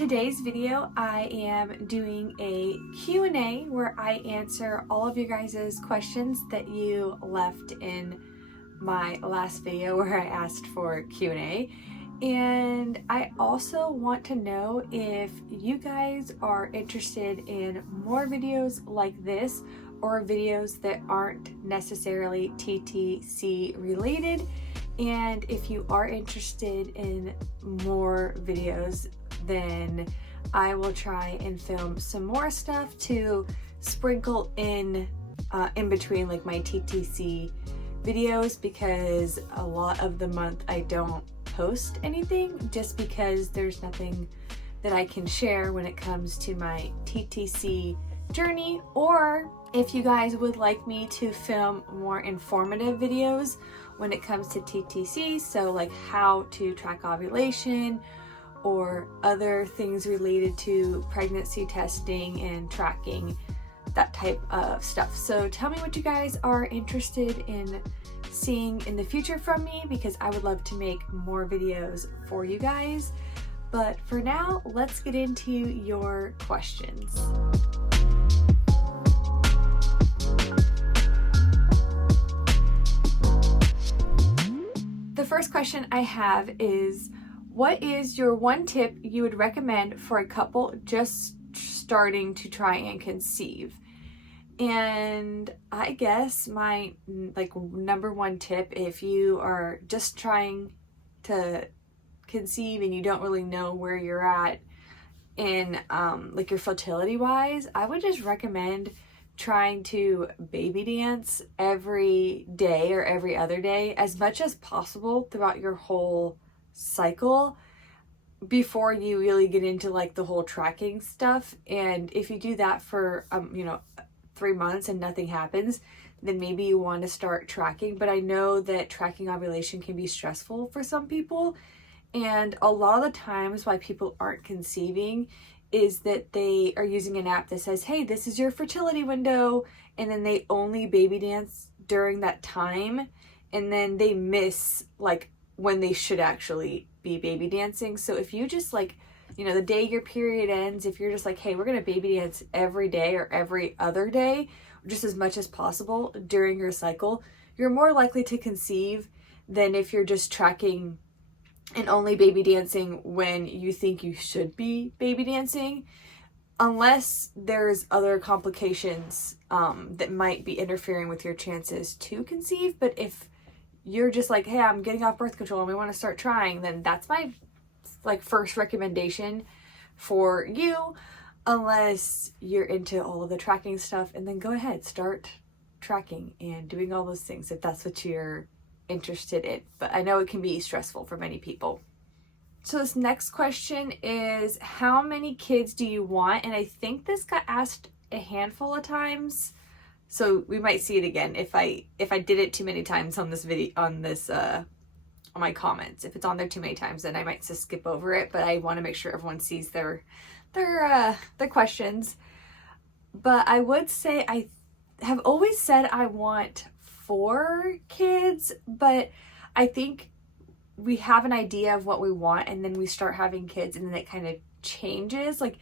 today's video, I am doing a Q&A where I answer all of you guys' questions that you left in my last video where I asked for Q&A. And I also want to know if you guys are interested in more videos like this or videos that aren't necessarily TTC related. And if you are interested in more videos, then I will try and film some more stuff to sprinkle in between like my TTC videos, because a lot of the month I don't post anything just because there's nothing that I can share when it comes to my TTC journey. Or if you guys would like me to film more informative videos when it comes to TTC, so like how to track ovulation or other things related to pregnancy testing and tracking, that type of stuff. So tell me what you guys are interested in seeing in the future from me, because I would love to make more videos for you guys. But for now, let's get into your questions. The first question I have is, what is your one tip you would recommend for a couple just starting to try and conceive? And I guess my number one tip, if you are just trying to conceive and you don't really know where you're at in like your fertility wise, I would just recommend trying to baby dance every day or every other day as much as possible throughout your whole cycle before you really get into like the whole tracking stuff. And if you do that for 3 months and nothing happens, then maybe you want to start tracking. But I know that tracking ovulation can be stressful for some people, and a lot of the times why people aren't conceiving is that they are using an app that says, hey, this is your fertility window, and then they only baby dance during that time, and then they miss like when they should actually be baby dancing. So if you just like, the day your period ends, if you're just like, hey, we're gonna baby dance every day or every other day, just as much as possible during your cycle, you're more likely to conceive than if you're just tracking and only baby dancing when you think you should be baby dancing, unless there's other complications that might be interfering with your chances to conceive. But if you're just like, hey, I'm getting off birth control and we want to start trying, then that's my first recommendation for you, unless you're into all of the tracking stuff. And then go ahead, start tracking and doing all those things if that's what you're interested in. But I know it can be stressful for many people. So this next question is, how many kids do you want? And I think this got asked a handful of times, so we might see it again if I did it too many times on this video, on my comments. If it's on there too many times, then I might just skip over it, but I want to make sure everyone sees their questions. But I would say I have always said I want 4 kids, but I think we have an idea of what we want and then we start having kids and then it kind of changes. Like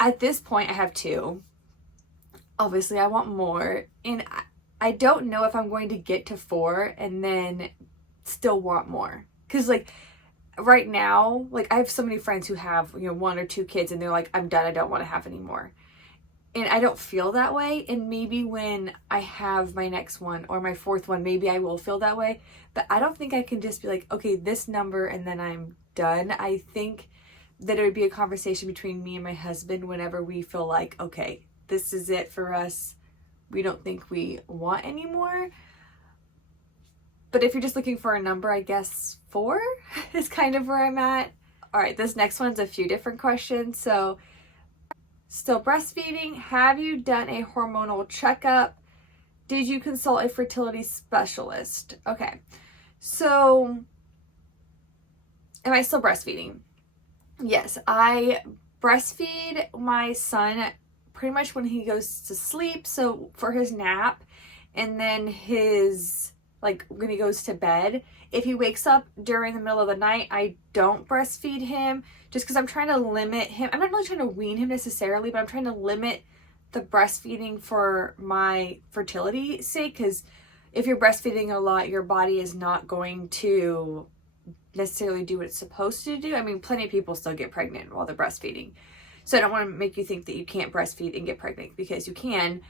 at this point I have 2. Obviously I want more, and I don't know if I'm going to get to 4 and then still want more, because like right now, like I have so many friends who have 1 or 2 kids and they're like, I'm done, I don't want to have any more. And I don't feel that way. And maybe when I have my next one or my 4th one, maybe I will feel that way. But I don't think I can just be like, okay, this number and then I'm done. I think that it would be a conversation between me and my husband whenever we feel like, okay, this is it for us. We don't think we want any more. But if you're just looking for a number, I guess 4 is kind of where I'm at. All right, this next one's a few different questions. So, still breastfeeding? Have you done a hormonal checkup? Did you consult a fertility specialist? Okay, so am I still breastfeeding? Yes, I breastfeed my son pretty much when he goes to sleep, so for his nap, and then his like when he goes to bed. If he wakes up during the middle of the night, I don't breastfeed him just because I'm trying to limit him. I'm not really trying to wean him necessarily, but I'm trying to limit the breastfeeding for my fertility sake, because if you're breastfeeding a lot, your body is not going to necessarily do what it's supposed to do. I mean, plenty of people still get pregnant while they're breastfeeding. So I don't want to make you think that you can't breastfeed and get pregnant, because you can.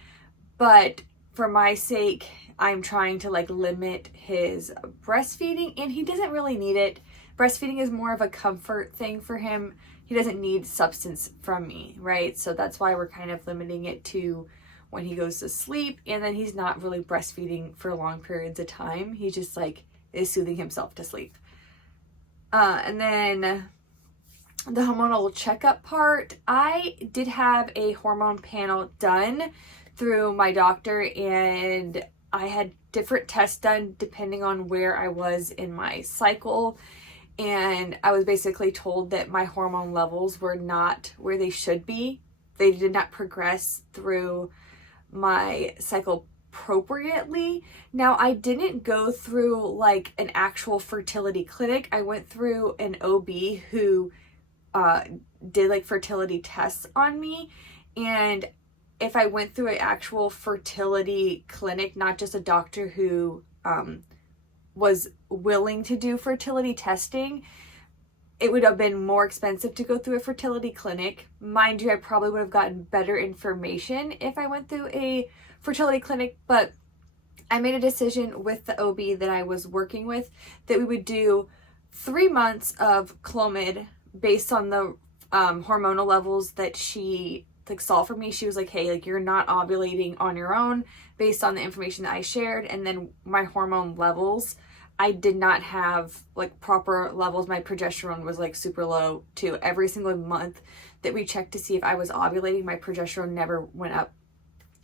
But for my sake, I'm trying to like limit his breastfeeding, and he doesn't really need it. Breastfeeding is more of a comfort thing for him. He doesn't need substance from me, right? So that's why we're kind of limiting it to when he goes to sleep, and then he's not really breastfeeding for long periods of time. He just like is soothing himself to sleep. And then the hormonal checkup part, I did have a hormone panel done through my doctor, and I had different tests done depending on where I was in my cycle, and I was basically told that my hormone levels were not where they should be. They did not progress through my cycle appropriately. Now, I didn't go through like an actual fertility clinic. I went through an OB who did like fertility tests on me, and if I went through an actual fertility clinic, not just a doctor who was willing to do fertility testing, it would have been more expensive to go through a fertility clinic. Mind you, I probably would have gotten better information if I went through a fertility clinic, but I made a decision with the OB that I was working with that we would do 3 months of Clomid based on the hormonal levels that she like saw for me. She was like, hey, like you're not ovulating on your own based on the information that I shared. And then my hormone levels, I did not have like proper levels. My progesterone was like super low too. Every single month that we checked to see if I was ovulating, my progesterone never went up.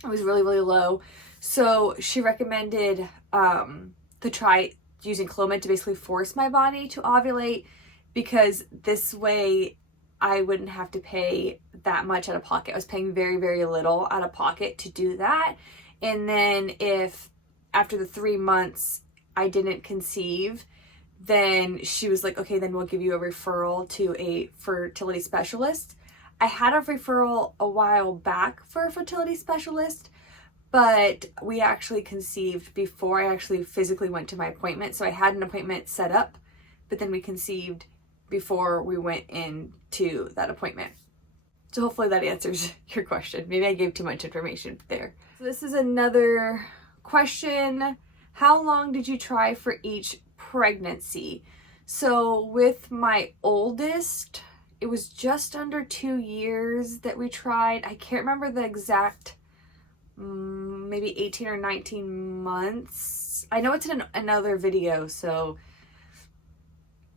It was really, really low. So she recommended to try using Clomid to basically force my body to ovulate, because this way I wouldn't have to pay that much out of pocket. I was paying very, very little out of pocket to do that. And then if after the 3 months I didn't conceive, then she was like, okay, then we'll give you a referral to a fertility specialist. I had a referral a while back for a fertility specialist, but we actually conceived before I actually physically went to my appointment. So I had an appointment set up, but then we conceived before we went into that appointment. So hopefully that answers your question. Maybe I gave too much information there. So this is another question. How long did you try for each pregnancy? So with my oldest, it was just under 2 years that we tried. I can't remember the exact, maybe 18 or 19 months. I know it's in another video, so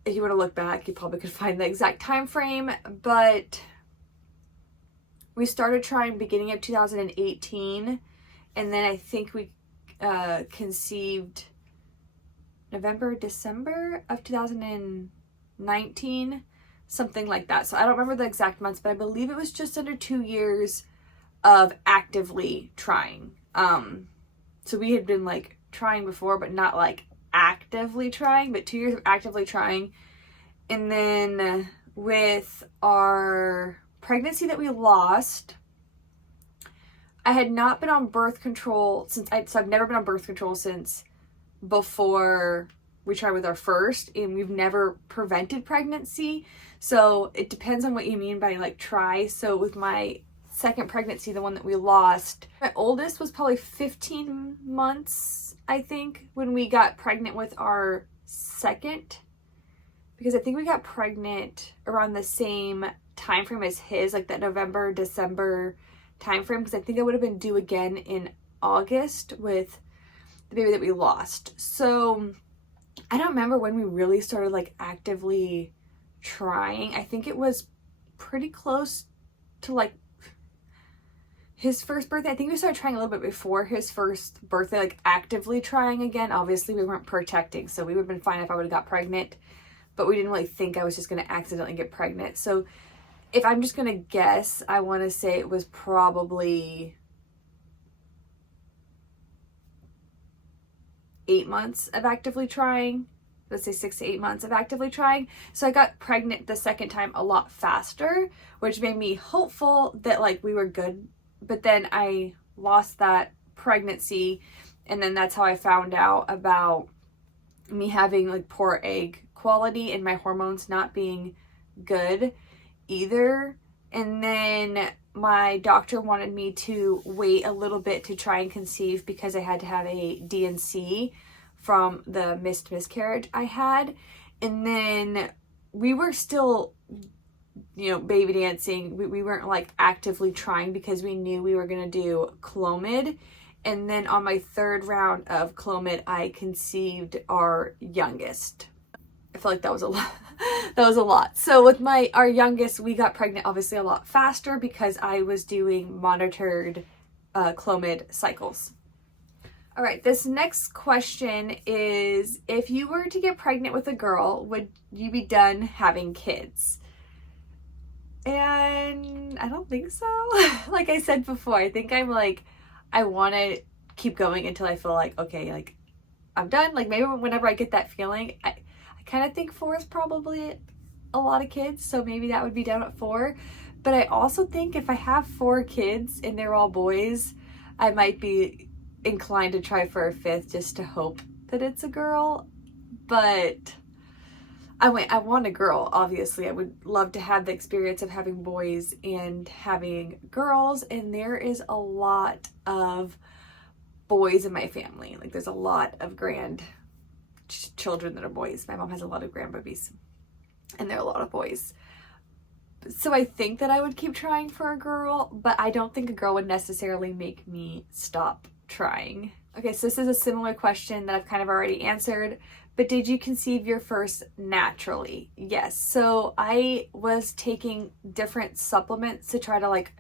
if you want to look back, you probably could find the exact time frame, but we started trying beginning of 2018, and then I think we conceived November, December of 2019, something like that. So I don't remember the exact months, but I believe it was just under 2 years of actively trying. So we had been like trying before, but not like actively trying, but 2 years of actively trying. And then with our pregnancy that we lost, I had not been on birth control since so I've never been on birth control since before we tried with our first, and we've never prevented pregnancy. So it depends on what you mean by like try. So with my second pregnancy, the one that we lost, my oldest was probably 15 months, I think, when we got pregnant with our second, because I think we got pregnant around the same time frame as his, like that November, December time frame, because I think I would have been due again in August with the baby that we lost. So I don't remember when we really started like actively trying. I think it was pretty close to like his first birthday. I think we started trying a little bit before his first birthday, like actively trying again. Obviously we weren't protecting, so we would have been fine if I would have got pregnant, but we didn't really think I was just going to accidentally get pregnant. So if I'm just going to guess, I want to say it was probably 8 months of actively trying. Let's say 6 to 8 months of actively trying. So I got pregnant the second time a lot faster, which made me hopeful that like we were good. But then I lost that pregnancy, and then that's how I found out about me having like poor egg quality and my hormones not being good either. And then my doctor wanted me to wait a little bit to try and conceive because I had to have a D&C from the miscarriage I had. And then we were still, baby dancing. We weren't like actively trying because we knew we were going to do Clomid. And then on my third round of Clomid, I conceived our youngest. I feel like that was a lot. That was a lot. So with our youngest, we got pregnant obviously a lot faster because I was doing monitored Clomid cycles. All right, this next question is, if you were to get pregnant with a girl, would you be done having kids? And I don't think so. Like I said before, I think I'm like, I want to keep going until I feel like, okay, like I'm done. Like maybe whenever I get that feeling, I kind of think 4 is probably a lot of kids. So maybe that would be done at 4. But I also think if I have 4 kids and they're all boys, I might be inclined to try for a 5th just to hope that it's a girl. But I want a girl, obviously. I would love to have the experience of having boys and having girls. And there is a lot of boys in my family. Like there's a lot of grandchildren that are boys. My mom has a lot of grandbabies, and there are a lot of boys. So I think that I would keep trying for a girl, but I don't think a girl would necessarily make me stop trying. Okay, so this is a similar question that I've kind of already answered, but did you conceive your first naturally? Yes. So I was taking different supplements to try to like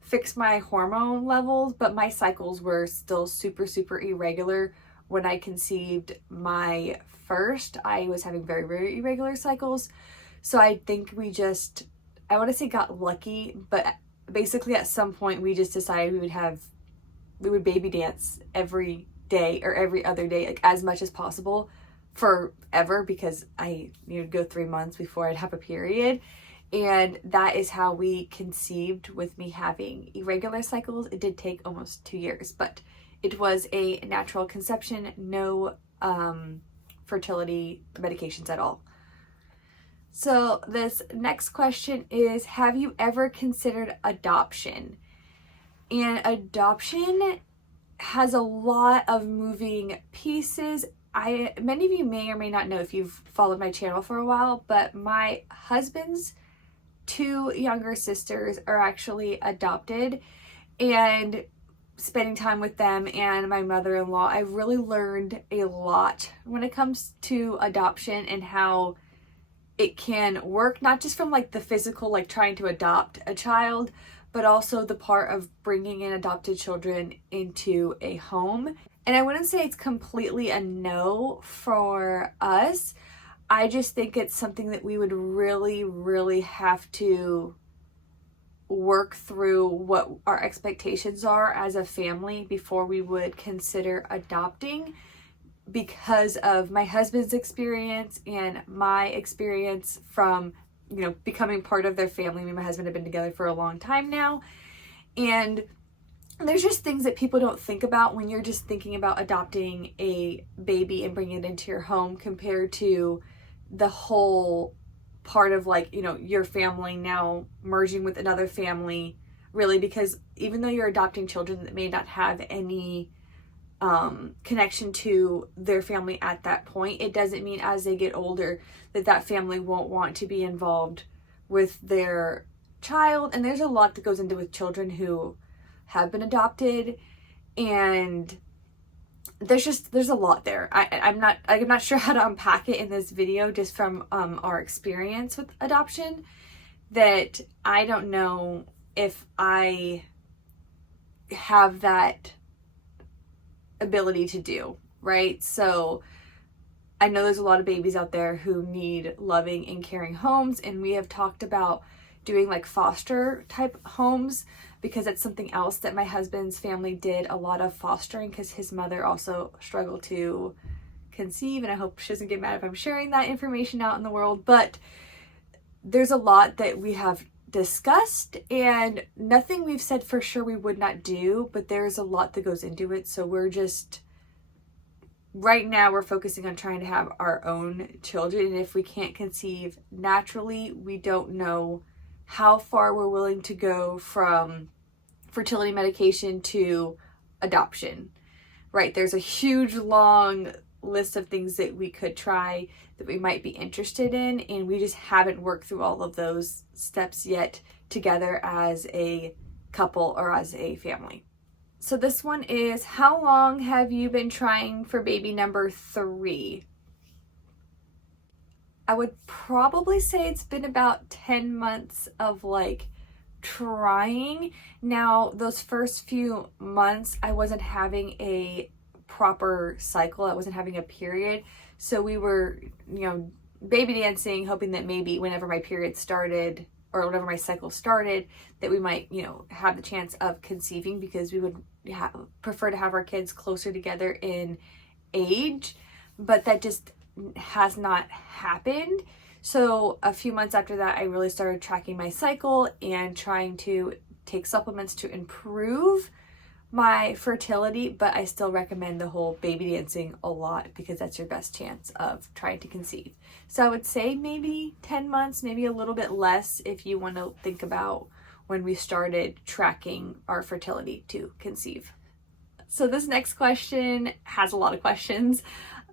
fix my hormone levels, but my cycles were still super, super irregular. When I conceived my first, I was having very, very irregular cycles. So I think I want to say got lucky, but basically at some point we just decided we would baby dance every day or every other day, like as much as possible forever, because I needed to go 3 months before I'd have a period. And that is how we conceived with me having irregular cycles. It did take almost 2 years, but it was a natural conception, no fertility medications at all. So this next question is, have you ever considered adoption? And adoption has a lot of moving pieces. Many of you may or may not know if you've followed my channel for a while, but my husband's 2 younger sisters are actually adopted, and spending time with them and my mother-in-law, I really learned a lot when it comes to adoption and how it can work, not just from like the physical, like trying to adopt a child, but also the part of bringing in adopted children into a home. And I wouldn't say it's completely a no for us. I just think it's something that we would really, really have to work through what our expectations are as a family before we would consider adopting, because of my husband's experience and my experience from, becoming part of their family. Me and my husband have been together for a long time now. And there's just things that people don't think about when you're just thinking about adopting a baby and bringing it into your home, compared to the whole part of like, your family now merging with another family, really, because even though you're adopting children that may not have any connection to their family at that point, it doesn't mean as they get older that family won't want to be involved with their child. And there's a lot that goes into with children who have been adopted, and there's a lot there. I'm not sure how to unpack it in this video, just from our experience with adoption, that I don't know if I have that ability to do, right? So I know there's a lot of babies out there who need loving and caring homes, and we have talked about doing like foster type homes, because it's something else that my husband's family did a lot of fostering, because his mother also struggled to conceive, and I hope she doesn't get mad if I'm sharing that information out in the world. But there's a lot that we have discussed, and nothing we've said for sure we would not do, but there's a lot that goes into it. So we're just, right now we're focusing on trying to have our own children, and if we can't conceive naturally, we don't know how far we're willing to go from fertility medication to adoption, right? There's a huge long list of things that we could try that we might be interested in, and we just haven't worked through all of those steps yet together as a couple or as a family. So this one is, how long have you been trying for baby number 3? I would probably say it's been about 10 months of like trying. Now, those first few months, I wasn't having a proper cycle. I wasn't having a period. So we were, baby dancing, hoping that maybe whenever my period started or whenever my cycle started, that we might, have the chance of conceiving, because we would prefer to have our kids closer together in age. But that just has not happened. So a few months after that, I really started tracking my cycle and trying to take supplements to improve my fertility, but I still recommend the whole baby dancing a lot, because that's your best chance of trying to conceive. So I would say maybe 10 months, maybe a little bit less if you want to think about when we started tracking our fertility to conceive. So this next question has a lot of questions,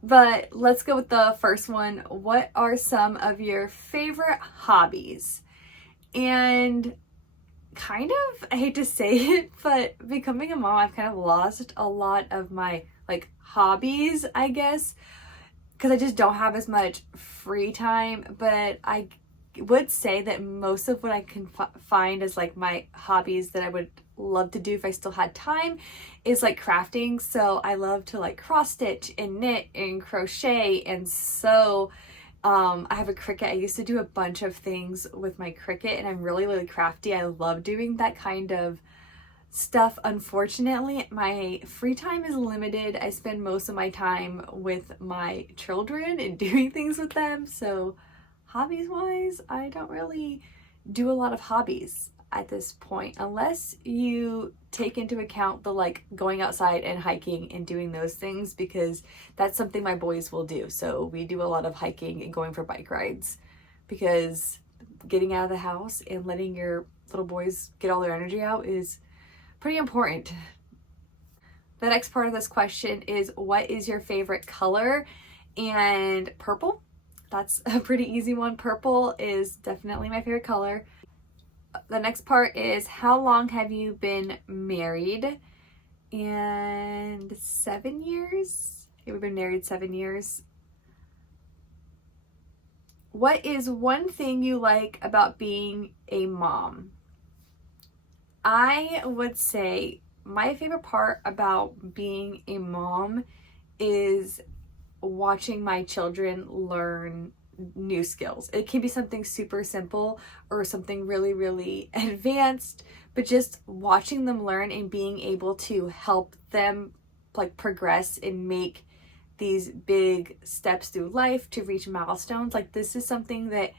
but let's go with the first one. What are some of your favorite hobbies? And kind of, I hate to say it, but becoming a mom, I've kind of lost a lot of my like hobbies, I guess, because I just don't have as much free time. But I would say that most of what I can find as like my hobbies that I would love to do if I still had time is like crafting. So I love to like cross stitch and knit and crochet and sew. I have a Cricut. I used to do a bunch of things with my Cricut, and I'm really, really crafty. I love doing that kind of stuff. Unfortunately, my free time is limited. I spend most of my time with my children and doing things with them. So hobbies wise, I don't really do a lot of hobbies at this point, unless you take into account the like going outside and hiking and doing those things, because that's something my boys will do. So we do a lot of hiking and going for bike rides, because getting out of the house and letting your little boys get all their energy out is pretty important. The next part of this question is, what is your favorite color? And purple. That's a pretty easy one. Purple is definitely my favorite color. The next part is, how long have you been married? And 7 years. We've been married 7 years. What is one thing you like about being a mom? I would say my favorite part about being a mom is watching my children learn new skills. It can be something super simple or something really, really advanced, but just watching them learn and being able to help them like progress and make these big steps through life to reach milestones. Like, this is something that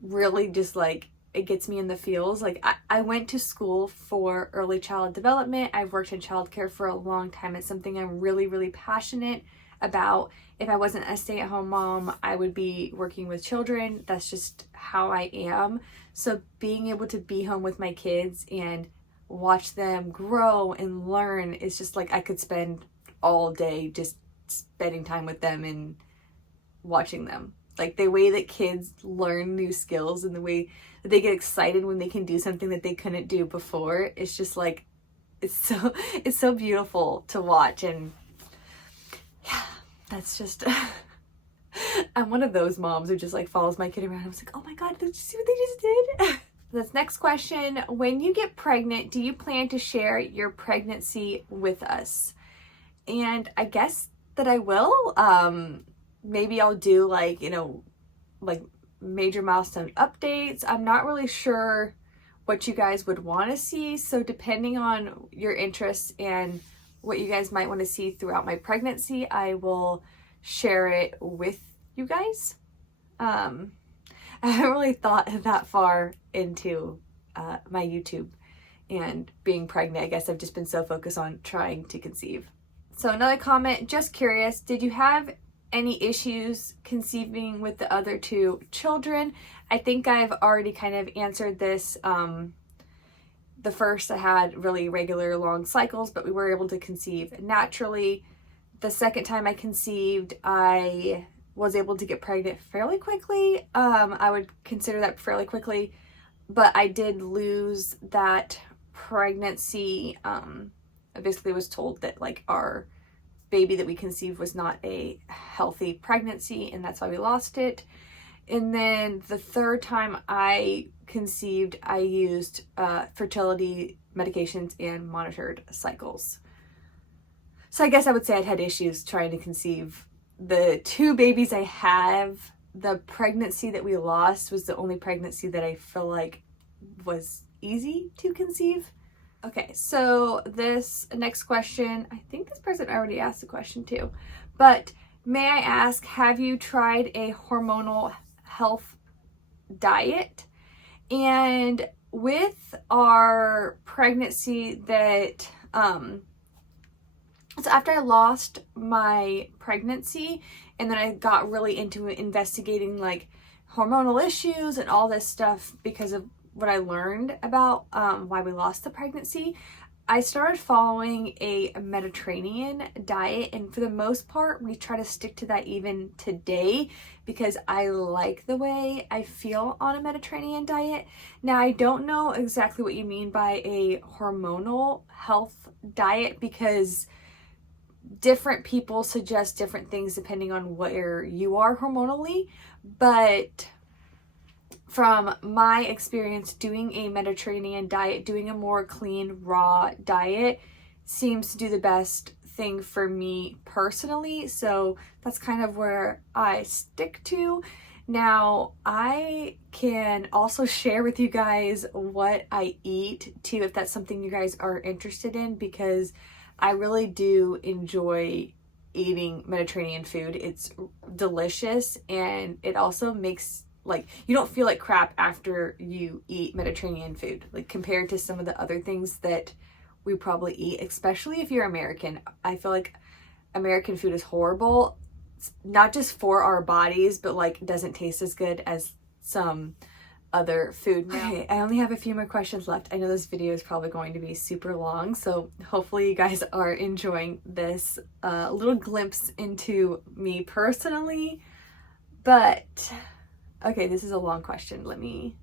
really just like, it gets me in the feels. Like, I went to school for early child development. I've worked in childcare for a long time. It's something I'm really, really passionate about. If I wasn't a stay-at-home mom, I would be working with children. That's just how I am. So being able to be home with my kids and watch them grow and learn is just like, I could spend all day just spending time with them and watching them. Like, the way that kids learn new skills and the way that they get excited when they can do something that they couldn't do before, it's just like, it's so beautiful to watch. And yeah, that's just I'm one of those moms who just like follows my kid around. I was like, oh my god, did you see what they just did? This next question, when you get pregnant, do you plan to share your pregnancy with us? And I guess that I will. Maybe I'll do like, like major milestone updates. I'm not really sure what you guys would want to see, so depending on your interests and what you guys might want to see throughout my pregnancy, I will share it with you guys. I haven't really thought that far into my YouTube and being pregnant. I guess I've just been so focused on trying to conceive. So another comment, just curious, did you have any issues conceiving with the other 2 children? I think I've already kind of answered this. The first, I had really regular long cycles, but we were able to conceive naturally. The second time I conceived, I was able to get pregnant fairly quickly. I would consider that fairly quickly, but I did lose that pregnancy. I basically was told that like our baby that we conceived was not a healthy pregnancy, and that's why we lost it. And then the third time I conceived, I used fertility medications and monitored cycles. So I guess I would say I'd had issues trying to conceive. The 2 babies I have, the pregnancy that we lost was the only pregnancy that I feel like was easy to conceive. Okay, so this next question, I think this person already asked the question too, but may I ask, have you tried a hormonal health diet? And with our pregnancy that, so after I lost my pregnancy and then I got really into investigating like hormonal issues and all this stuff because of what I learned about why we lost the pregnancy, I started following a Mediterranean diet, and for the most part we try to stick to that even today because I like the way I feel on a Mediterranean diet. Now, I don't know exactly what you mean by a hormonal health diet because different people suggest different things depending on where you are hormonally, but from my experience doing a Mediterranean diet, doing a more clean, raw diet seems to do the best thing for me personally. So that's kind of where I stick to. Now, I can also share with you guys what I eat too, if that's something you guys are interested in, because I really do enjoy eating Mediterranean food. It's delicious, and it also makes like you don't feel like crap after you eat Mediterranean food, like compared to some of the other things that we probably eat, especially if you're American. I feel like American food is horrible, not just for our bodies, but like it doesn't taste as good as some other food. Okay, I only have a few more questions left. I know this video is probably going to be super long, so hopefully you guys are enjoying this little glimpse into me personally. But okay, this is a long question. Let me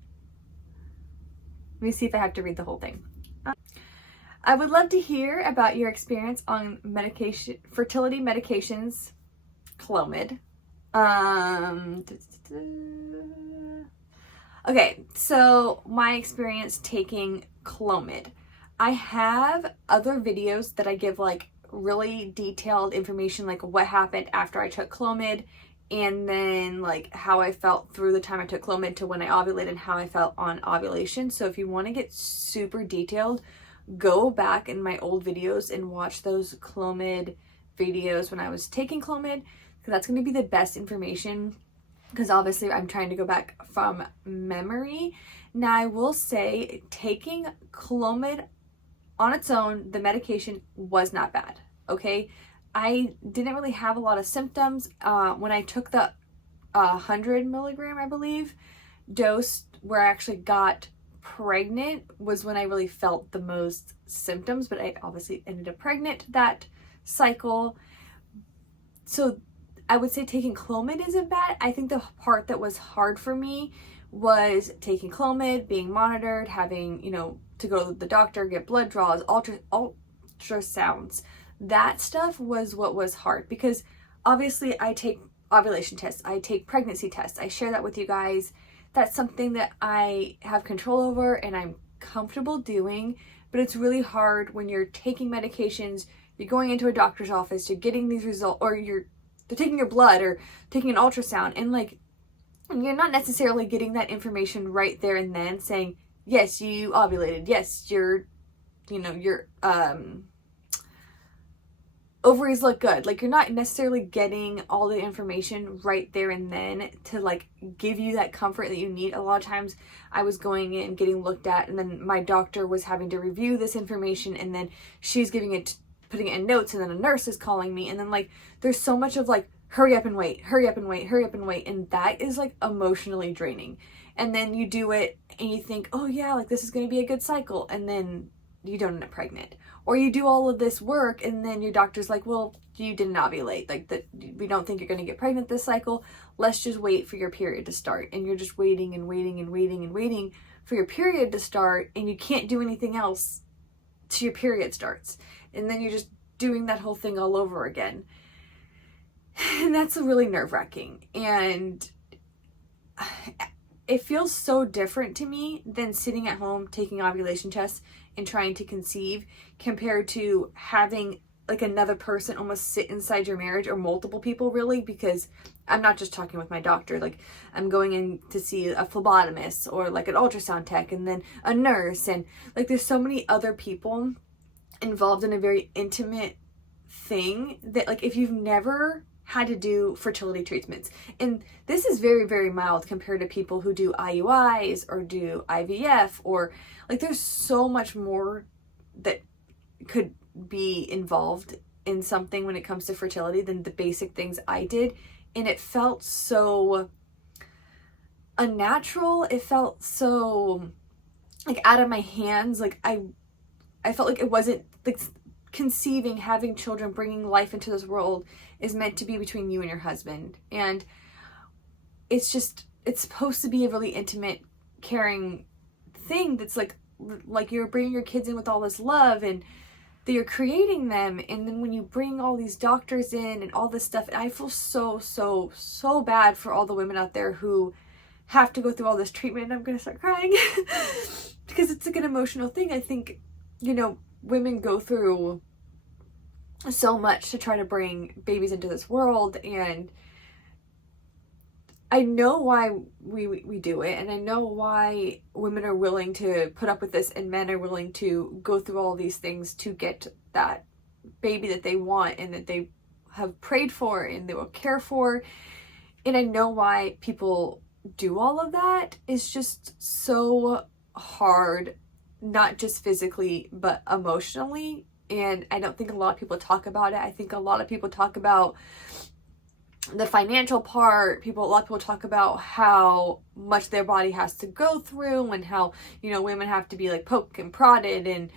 see if I have to read the whole thing. I would love to hear about your experience on fertility medications, Clomid. Okay, so my experience taking Clomid. I have other videos that I give like really detailed information, like what happened after I took Clomid, and then like how I felt through the time I took Clomid to when I ovulated and how I felt on ovulation. So if you want to get super detailed, go back in my old videos and watch those Clomid videos when I was taking Clomid, because that's going to be the best information, because obviously I'm trying to go back from memory. Now, I will say taking Clomid on its own, the medication was not bad, okay? I didn't really have a lot of symptoms. When I took the 100 milligram, I believe, dose where I actually got pregnant was when I really felt the most symptoms, but I obviously ended up pregnant that cycle. So I would say taking Clomid isn't bad. I think the part that was hard for me was taking Clomid, being monitored, having, you know, to go to the doctor, get blood draws, ultrasounds. That stuff was what was hard, because obviously I take ovulation tests, I take pregnancy tests, I share that with you guys. That's something that I have control over and I'm comfortable doing, but it's really hard when you're taking medications, you're going into a doctor's office, you're getting these results, or they're taking your blood or taking an ultrasound, and like And you're not necessarily getting that information right there and then saying, yes, you ovulated. Yes, your ovaries look good. Like, you're not necessarily getting all the information right there and then to like give you that comfort that you need. A lot of times I was going in, getting looked at, and then my doctor was having to review this information, and then she's giving it, putting it in notes, and then a nurse is calling me, and then like there's so much of like, hurry up and wait, hurry up and wait, hurry up and wait. And that is like emotionally draining. And then you do it and you think, oh yeah, like this is going to be a good cycle. And then you don't end up pregnant. Or you do all of this work and then your doctor's like, well, you didn't ovulate. Like, that, we don't think you're going to get pregnant this cycle. Let's just wait for your period to start. And you're just waiting and waiting and waiting and waiting for your period to start. And you can't do anything else till your period starts. And then you're just doing that whole thing all over again. And that's really nerve-wracking. And it feels so different to me than sitting at home taking ovulation tests and trying to conceive, compared to having like another person almost sit inside your marriage, or multiple people really, because I'm not just talking with my doctor. Like, I'm going in to see a phlebotomist or like an ultrasound tech, and then a nurse, and like there's so many other people involved in a very intimate thing that, like, if you've never had to do fertility treatments, and this is very, very mild compared to people who do IUIs or do IVF, or like there's so much more that could be involved in something when it comes to fertility than the basic things I did. And it felt so unnatural. It felt so like out of my hands. Like I felt like it wasn't like conceiving, having children, bringing life into this world is meant to be between you and your husband. And it's supposed to be a really intimate, caring thing that's like you're bringing your kids in with all this love and that you're creating them. And then when you bring all these doctors in and all this stuff, and I feel so bad for all the women out there who have to go through all this treatment. I'm gonna start crying because it's like an emotional thing. I think, women go through so much to try to bring babies into this world, and I know why we do it, and I know why women are willing to put up with this, and men are willing to go through all these things to get that baby that they want and that they have prayed for and they will care for. And I know why people do all of that. It's just so hard, not just physically but emotionally. And I don't think a lot of people talk about it. I think a lot of people talk about the financial part. A lot of people talk about how much their body has to go through, and how, women have to be like poked and prodded and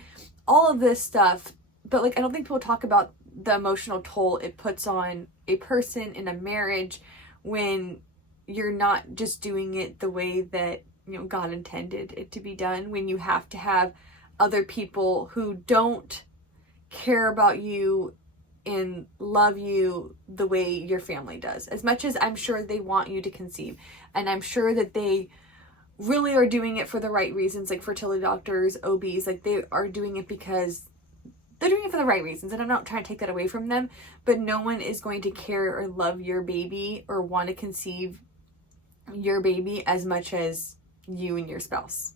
all of this stuff. But like, I don't think people talk about the emotional toll it puts on a person in a marriage when you're not just doing it the way that, God intended it to be done, when you have to have other people who don't care about you and love you the way your family does. As much as I'm sure they want you to conceive, and I'm sure that they really are doing it for the right reasons, like fertility doctors, OBs, like they are doing it because they're doing it for the right reasons, and I'm not trying to take that away from them, but no one is going to care or love your baby or want to conceive your baby as much as you and your spouse.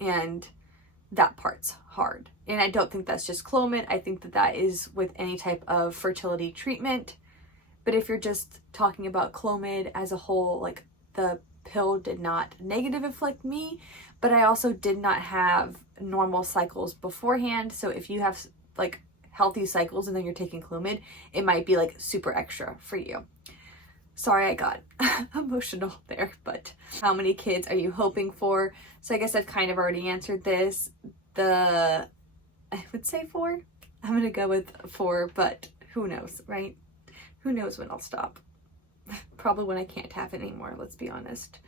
And that part's hard. And I don't think that's just Clomid. I think that is with any type of fertility treatment. But if you're just talking about Clomid as a whole, like, the pill did not negatively affect me, but I also did not have normal cycles beforehand. So if you have like healthy cycles and then you're taking Clomid, it might be like super extra for you. Sorry, I got emotional there, but how many kids are you hoping for? So I guess I've kind of already answered this. I would say 4. I'm going to go with 4, but who knows, right? Who knows when I'll stop? Probably when I can't have it anymore, let's be honest.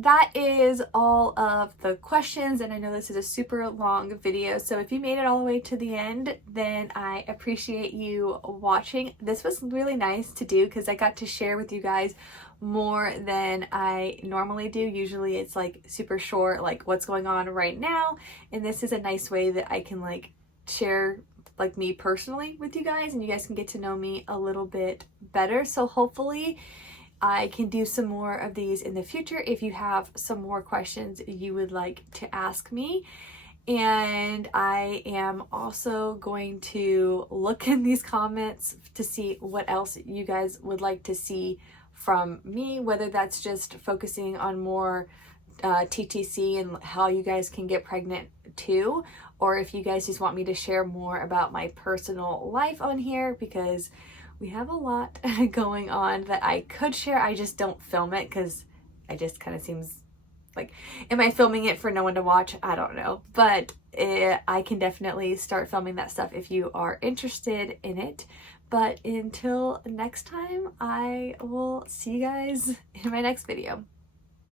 That is all of the questions, and I know this is a super long video, so if you made it all the way to the end, then I appreciate you watching. This was really nice to do because I got to share with you guys more than I normally do. Usually it's like super short, like what's going on right now, and this is a nice way that I can like share like me personally with you guys, and you guys can get to know me a little bit better. So hopefully I can do some more of these in the future if you have some more questions you would like to ask me. And I am also going to look in these comments to see what else you guys would like to see from me, whether that's just focusing on more TTC and how you guys can get pregnant too, or if you guys just want me to share more about my personal life on here, because we have a lot going on that I could share. I just don't film it because I just kind of seems like, am I filming it for no one to watch? I don't know, but I can definitely start filming that stuff if you are interested in it. But until next time, I will see you guys in my next video.